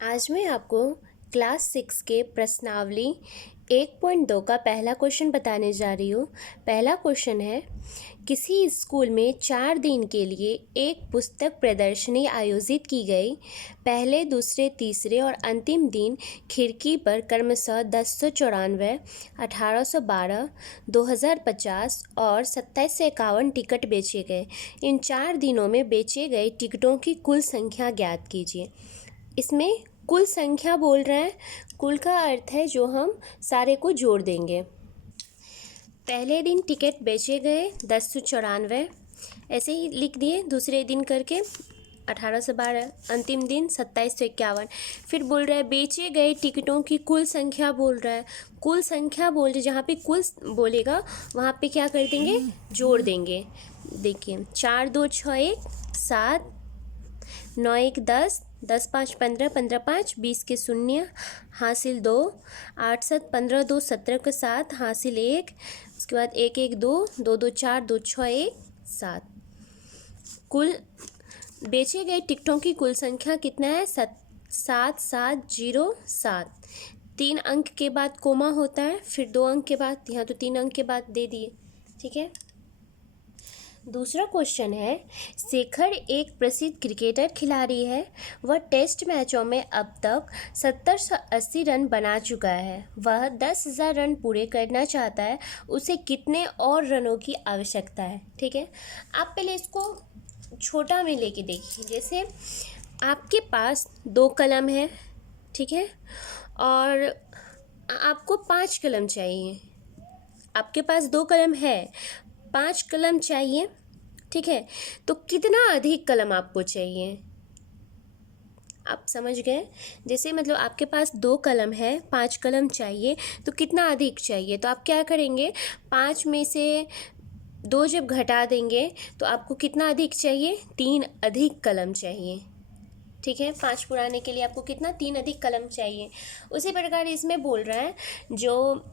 आज मैं आपको क्लास 6 के प्रश्नावली 1.2 का पहला क्वेश्चन बताने जा रही हूँ। पहला क्वेश्चन है, किसी स्कूल में 4 दिन के लिए एक पुस्तक प्रदर्शनी आयोजित की गई। पहले, दूसरे, तीसरे और अंतिम दिन खिड़की पर क्रमशः 1094, 1812, 2050 और 2751 टिकट बेचे गए। इन 4 दिनों में बेचे गए टिकटों की कुल संख्या ज्ञात कीजिए। इसमें कुल संख्या बोल रहे हैं, कुल का अर्थ है जो हम सारे को जोड़ देंगे। पहले दिन टिकट बेचे गए 1094, ऐसे ही लिख दिए, दूसरे दिन करके 1812, अंतिम दिन 2751। फिर बोल रहा है बेचे गए टिकटों की कुल संख्या बोल रहा है। कुल संख्या बोल रहे, जहाँ पे कुल बोलेगा वहाँ पे क्या कर देंगे, जोड़ देंगे। देखिए, 4 2 6 1 7, 9 1 10, 10 5 15, 15 5 20 के शून्य, हासिल 2, 8 7 15 2 17 के 7, हासिल 1, उसके बाद 1 1 2, 2 2 4, 2 6 1 7। कुल बेचे गए टिकटों की कुल संख्या कितना है, 7707। 3 अंक के बाद कोमा होता है, फिर 2 अंक के बाद, यहाँ तो 3 अंक के बाद दे दिए। ठीक है। दूसरा क्वेश्चन है, शेखर एक प्रसिद्ध क्रिकेटर खिलाड़ी है। वह टेस्ट मैचों में अब तक 7080 रन बना चुका है। वह 10,000 रन पूरे करना चाहता है। उसे कितने और रनों की आवश्यकता है। ठीक है, आप पहले इसको छोटा में लेके देखिए। जैसे आपके पास 2 कलम है, ठीक है, और आपको 5 कलम चाहिए। आपके पास 2 कलम है, 5 कलम चाहिए। ठीक है, तो कितना अधिक कलम आपको चाहिए, आप समझ गए। जैसे मतलब आपके पास 2 कलम है, 5 कलम चाहिए, तो कितना अधिक चाहिए। तो आप क्या करेंगे, 5 में से 2 जब घटा देंगे तो आपको कितना अधिक चाहिए, 3 अधिक कलम चाहिए। ठीक है, 5 पुराने के लिए आपको कितना, 3 अधिक कलम चाहिए। उसी प्रकार इसमें बोल रहा है जो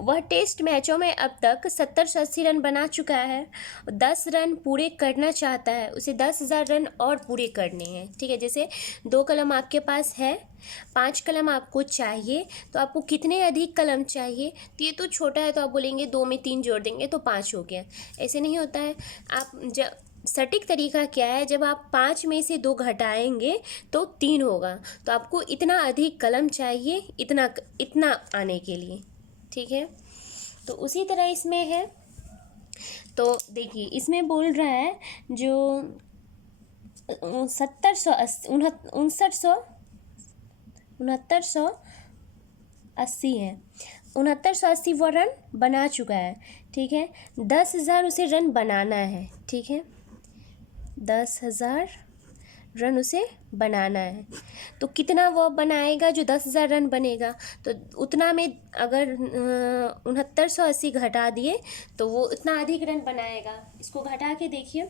वह टेस्ट मैचों में अब तक 70-80 रन बना चुका है, 10 रन पूरे करना चाहता है। उसे 10,000 रन और पूरे करने हैं। ठीक है, जैसे 2 कलम आपके पास है, 5 कलम आपको चाहिए, तो आपको कितने अधिक कलम चाहिए। तो ये तो छोटा है, तो आप बोलेंगे 2 में 3 जोड़ देंगे तो 5 हो गया। ऐसे नहीं होता है। आप जब सटीक तरीका क्या है, जब आप 5 में से 2 घटाएंगे तो 3 होगा। तो आपको इतना अधिक कलम चाहिए, इतना आने के लिए। ठीक है, तो उसी तरह इसमें है। तो देखिए, इसमें बोल रहा है जो 6980 है, 6980 वो रन बना चुका है। ठीक है, 10,000 उसे रन बनाना है। ठीक है, 10,000 रन उसे बनाना है। तो कितना वो बनाएगा, जो 10,000 रन बनेगा, तो उतना में अगर 6980 घटा दिए तो वो उतना अधिक रन बनाएगा। इसको घटा के देखिए,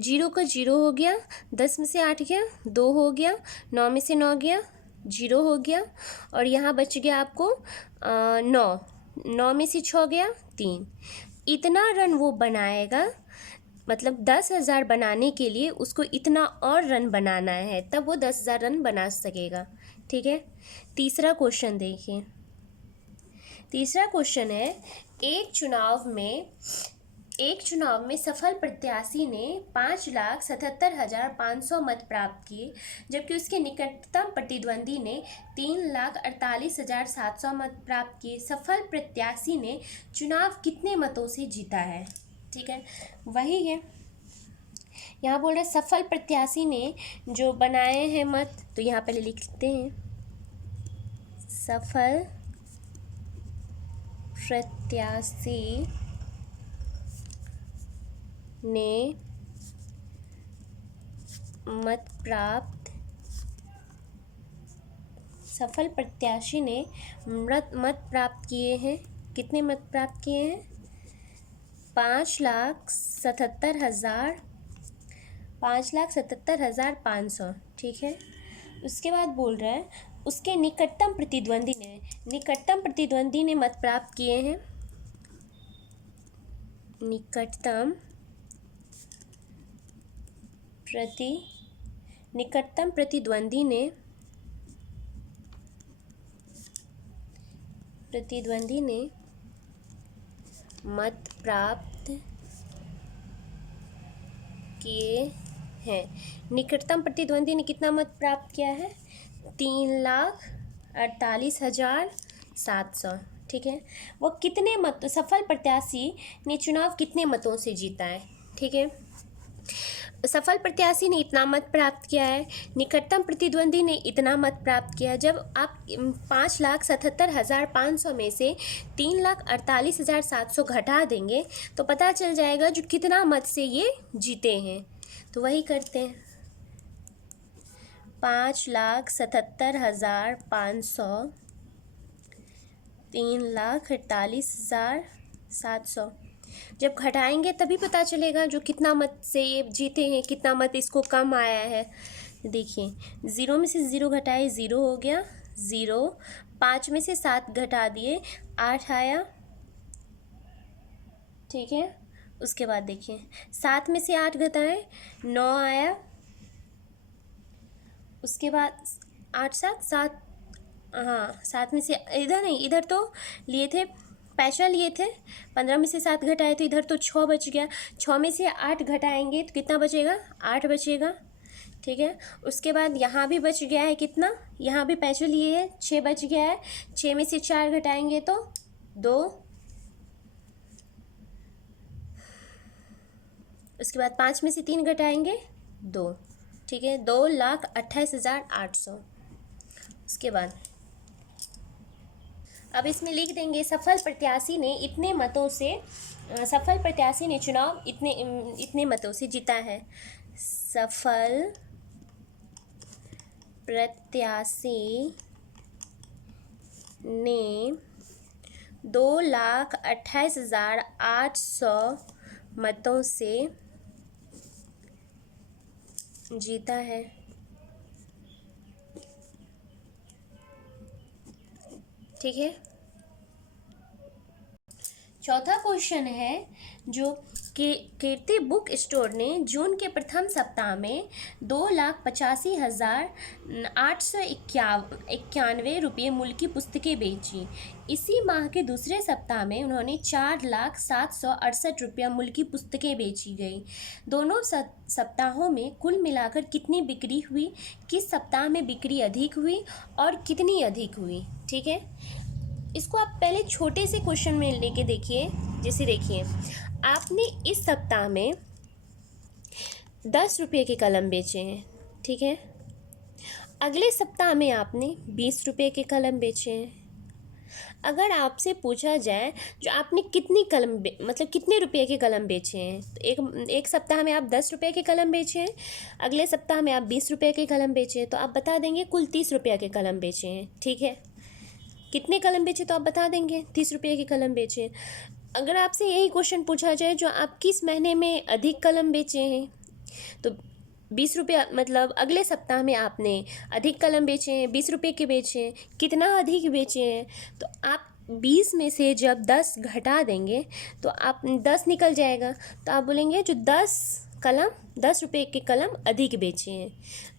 0 का 0 हो गया, 10 में से 8 गया, 2 हो गया, 9 में से 9 गया, 0 हो गया, और यहाँ बच गया आपको 9 में से 6 गया, 3। इतना रन वो बनाएगा, मतलब 10,000 बनाने के लिए उसको इतना और रन बनाना है, तब वो 10,000 रन बना सकेगा। ठीक है, तीसरा क्वेश्चन देखिए। तीसरा क्वेश्चन है, एक चुनाव में सफल प्रत्याशी ने 5,77,500 मत प्राप्त किए, जबकि उसके निकटतम प्रतिद्वंदी ने 3,48,700 मत प्राप्त किए। सफल प्रत्याशी ने चुनाव कितने मतों से जीता है। ठीक है, वही है। यहाँ बोल रहे सफल प्रत्याशी ने जो बनाए हैं मत, तो यहाँ पहले लिखते हैं, सफल प्रत्याशी ने मत प्राप्त किए हैं। कितने मत प्राप्त किए हैं, 5,77,500। ठीक है, उसके बाद बोल रहा है उसके निकटतम प्रतिद्वंदी ने मत प्राप्त किए हैं। निकटतम प्रतिद्वंदी ने प्रतिद्वंदी ने मत प्राप्त किए हैं। निकटतम प्रतिद्वंदी ने कितना मत प्राप्त किया है? 3,48,700। ठीक है, वो कितने मत, सफल प्रत्याशी ने चुनाव कितने मतों से जीता है? ठीक है, सफल प्रत्याशी ने इतना मत प्राप्त किया है, निकटतम प्रतिद्वंदी ने इतना मत प्राप्त किया है। जब आप 5,77,500 में से 3,48,700 घटा देंगे तो पता चल जाएगा जो कितना मत से ये जीते हैं। तो वही करते हैं, 5,77,500 3,48,700 जब घटाएंगे तभी पता चलेगा जो कितना मत से ये जीते हैं, कितना मत इसको कम आया है। देखिए, 0 में से 0 घटाए 0 हो गया 0, 5 में से 7 घटा दिए 8 आया। ठीक है, उसके बाद देखिए 7 में से 8 घटाए 9 आया। उसके बाद 8 7 7, हाँ 7 में से इधर नहीं, इधर तो लिए थे पैसा लिए थे, 15 में से 7 घटाए तो इधर तो 6 बच गया। 6 में से 8 घटाएंगे तो कितना बचेगा? 8 बचेगा। ठीक है, उसके बाद यहाँ भी बच गया है कितना, यहाँ भी पैसे लिए है 6 बच गया है। 6 में से 4 घटाएंगे तो 2। उसके बाद 5 में से 3 घटाएंगे 2। ठीक है, 2,28,800। उसके बाद अब इसमें लिख देंगे सफल प्रत्याशी ने इतने मतों से, सफल प्रत्याशी ने चुनाव इतने मतों से जीता है। सफल प्रत्याशी ने 2,28,800 मतों से जीता है। ठीक है, चौथा क्वेश्चन है जो कीर्ति बुक स्टोर ने जून के प्रथम सप्ताह में 2,85,891 रुपये मूल्य की पुस्तकें बेची। इसी माह के दूसरे सप्ताह में उन्होंने 4,07,68 रुपया मूल्य की पुस्तकें बेची गई। दोनों सप्ताहों में कुल मिलाकर कितनी बिक्री हुई? किस सप्ताह में बिक्री अधिक हुई और कितनी अधिक हुई? ठीक है, इसको आप पहले छोटे से क्वेश्चन में लेके देखिए। जैसे देखिए, आपने इस सप्ताह में 10 रुपये के कलम बेचे हैं। ठीक है, अगले सप्ताह में आपने 20 रुपये के कलम बेचे हैं। अगर आपसे पूछा जाए जो आपने कितनी कलम मतलब कितने रुपये के कलम बेचे हैं, तो एक सप्ताह में आप 10 रुपये के कलम बेचे हैं, अगले सप्ताह में आप 20 रुपये के कलम बेचे हैं, तो आप बता देंगे कुल 30 रुपये के कलम बेचे हैं। ठीक है, कितने कलम बेचे तो आप बता देंगे 30 रुपये के कलम बेचे। अगर आपसे यही क्वेश्चन पूछा जाए जो आप किस महीने में अधिक कलम बेचे हैं, तो 20 रुपये, मतलब अगले सप्ताह में आपने अधिक कलम बेचे हैं, 20 रुपये के बेचे हैं, कितना अधिक बेचे हैं, तो आप 20 में से जब 10 घटा देंगे तो आप 10 निकल जाएगा, तो आप बोलेंगे जो 10 रुपये के कलम अधिक बेचे हैं।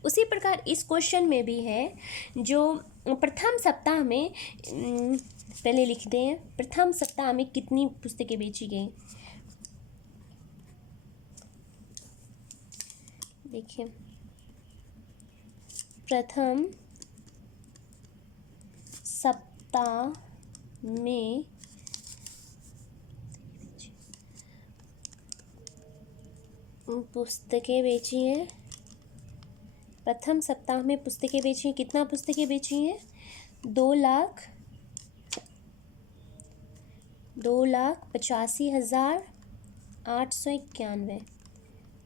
उसी प्रकार इस क्वेश्चन में भी है जो प्रथम सप्ताह में, पहले लिखते हैं प्रथम सप्ताह में कितनी पुस्तकें बेची गई। देखिए, प्रथम सप्ताह में पुस्तकें बेची हैं, प्रथम सप्ताह में पुस्तकें बेची हैं। कितना पुस्तकें बेची हैं? 2,85,891।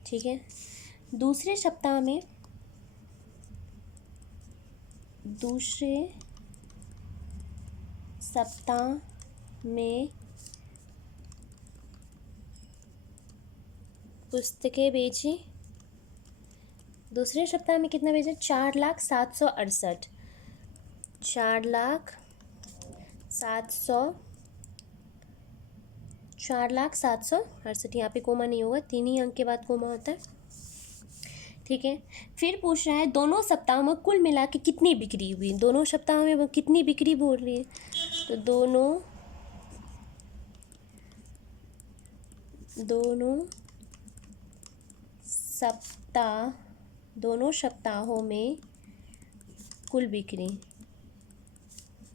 ठीक है, दूसरे सप्ताह में पुस्तकें बेची, दूसरे सप्ताह में कितना बेचा? 4,07,68। 4,07,68। यहाँ पे कोमा नहीं होगा, 3 ही अंक के बाद कोमा होता है। ठीक है। फिर पूछ रहा है दोनों सप्ताह में कुल मिला के कितनी बिक्री हुई, दोनों सप्ताह में वो कितनी बिक्री बोल रही है, तो दोनों सप्ताहों में कुल बिक्री,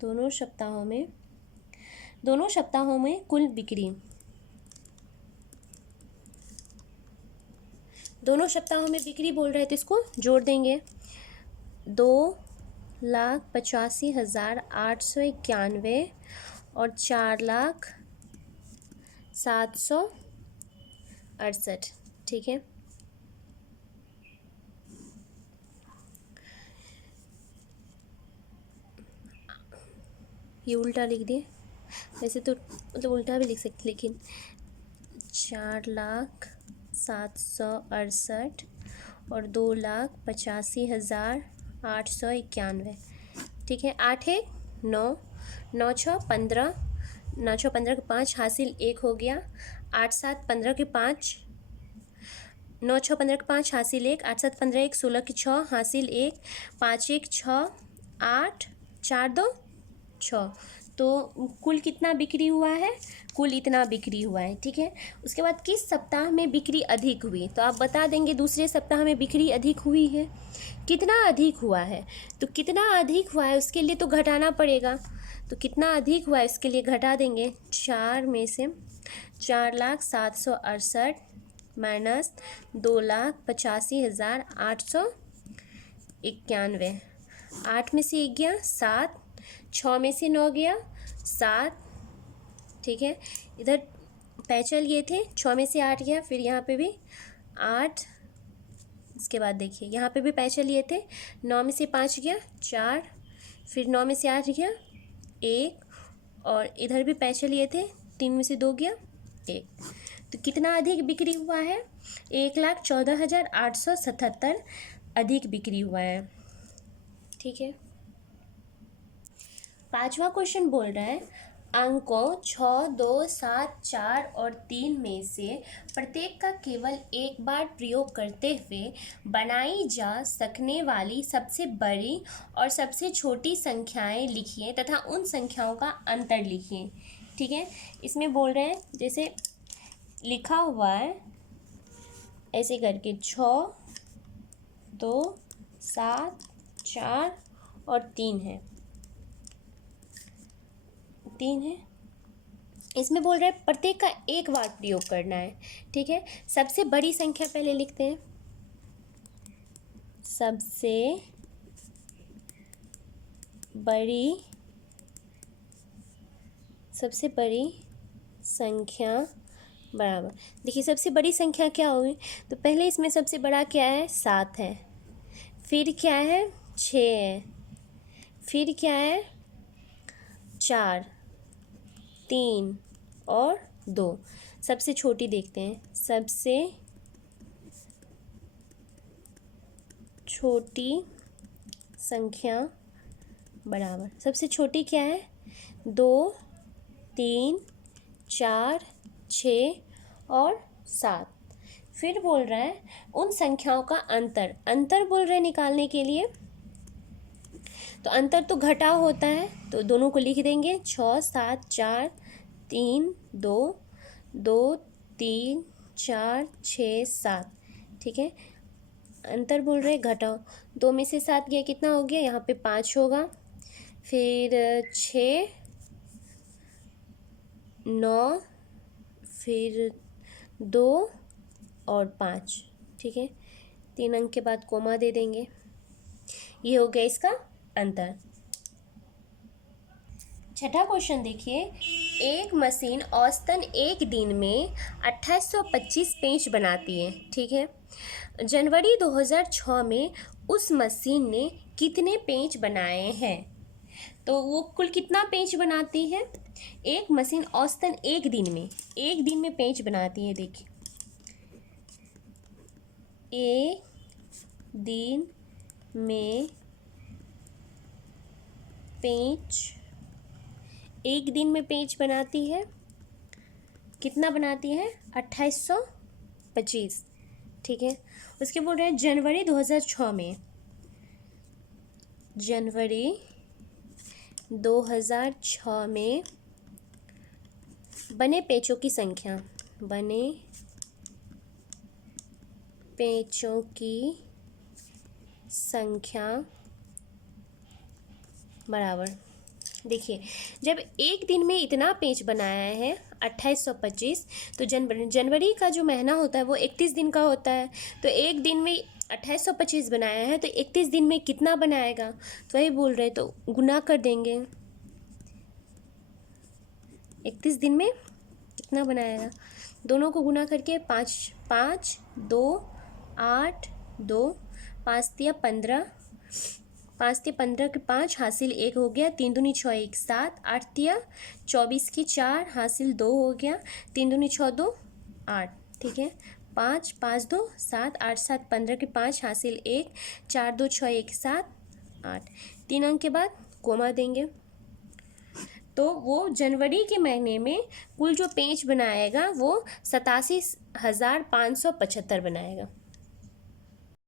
दोनों सप्ताहों में कुल बिक्री, दोनों सप्ताहों में बिक्री बोल रहे थे, इसको जोड़ देंगे 2,85,891 और 4,07,68, ठीक है। ये उल्टा लिख दिए, वैसे तो मतलब उल्टा भी लिख सकते, लेकिन 4,07,68 और 2,85,891, ठीक है। 8 है 9, 9 6 15, 9 6 15 के 5 हासिल 1 हो गया, 8 7 15 के 5, 9 6 15 के 5 हासिल 1, 8 7 15 1 16 के 6 हासिल 1, 5 1 6 8 4 2 6, तो कुल कितना बिक्री हुआ है, कुल इतना बिक्री हुआ है, ठीक है। उसके बाद किस सप्ताह में बिक्री अधिक हुई, तो आप बता देंगे दूसरे सप्ताह में बिक्री अधिक हुई है, कितना अधिक हुआ है, तो कितना अधिक हुआ है उसके लिए तो घटाना पड़ेगा, तो कितना अधिक हुआ है इसके लिए घटा देंगे, 4 में से 4,07,68 माइनस 2,85,891, 8 में से 1 गया 7, 6 में से 9 गया 7, ठीक है। इधर पैचल ये थे, 6 में से 8 गया, फिर यहाँ पे भी 8, इसके बाद देखिए यहाँ पे भी पैचल ये थे, 9 में से 5 गया 4, फिर 9 में से 8 गया 1, और इधर भी पैचल ये थे, 3 में से 2 गया 1, तो कितना अधिक बिक्री हुआ है, 1,14,877 अधिक बिक्री हुआ है, ठीक है। 5वां क्वेश्चन बोल रहा है अंकों 6, 2, 7, 4 और 3 में से प्रत्येक का केवल एक बार प्रयोग करते हुए बनाई जा सकने वाली सबसे बड़ी और सबसे छोटी संख्याएं लिखिए तथा उन संख्याओं का अंतर लिखिए, ठीक है। इसमें बोल रहे हैं जैसे लिखा हुआ है ऐसे करके 6, 2, 7, 4 और 3 है, इसमें बोल रहे हैं प्रत्येक का एक बार प्रयोग करना है, ठीक है। सबसे बड़ी संख्या पहले लिखते हैं, सबसे बड़ी संख्या बराबर, देखिए सबसे बड़ी संख्या क्या होगी, तो पहले इसमें सबसे बड़ा क्या है 7 है, फिर क्या है 6 है, फिर क्या है 4, 3 और 2, सबसे छोटी देखते हैं, सबसे छोटी संख्या बराबर, सबसे छोटी क्या है 2, 3, 4, 6 और 7, फिर बोल रहा है उन संख्याओं का अंतर बोल रहे हैं निकालने के लिए, तो अंतर तो घटाव होता है, तो दोनों को लिख देंगे 6, 7, 4, 3, 2, 2, 3, 4, 6, 7, ठीक है। अंतर बोल रहे घटाओ, 2 में से 7 गया कितना हो गया, यहाँ पे 5 होगा, फिर 6, 9, फिर 2 और 5, ठीक है। 3 अंक के बाद कोमा दे देंगे, ये हो गया इसका अंतर। छठा क्वेश्चन देखिए, एक मशीन औसतन एक दिन में 2825 पेंच बनाती है, ठीक है। जनवरी 2006 में उस मशीन ने कितने पेंच बनाए हैं, तो वो कुल कितना पेंच बनाती है, एक मशीन औसतन एक दिन में पेंच बनाती है, देखिए एक दिन में पेंच बनाती है, कितना बनाती है 2825, ठीक है। उसके बोल रहे हैं जनवरी 2006 में, जनवरी 2006 में बने पेचों की संख्या, बने पेचों की संख्या बराबर, देखिए जब एक दिन में इतना पेच बनाया है 2825, तो जनवरी का जो महीना होता है वो 31 दिन का होता है, तो एक दिन में 2825 बनाया है तो 31 दिन में कितना बनाएगा, तो वही बोल रहे, तो गुना कर देंगे, 31 दिन में कितना बनाएगा, दोनों को गुना करके 5 5 2 8 2 5 तिया 15, 5 तिया 15 के 5 हासिल 1 हो गया, 3 दूनी 6 1 7, 8 तिया 24 की 4 हासिल 2 हो गया, 3 दूनी 6 2 8, ठीक है। 5 5 2 7 8 7 15 के 5 हासिल 1, 4 2 6 1 7 8, 3 अंक के बाद कोमा देंगे, तो वो जनवरी के महीने में कुल जो पेच बनाएगा वो 87,575 बनाएगा।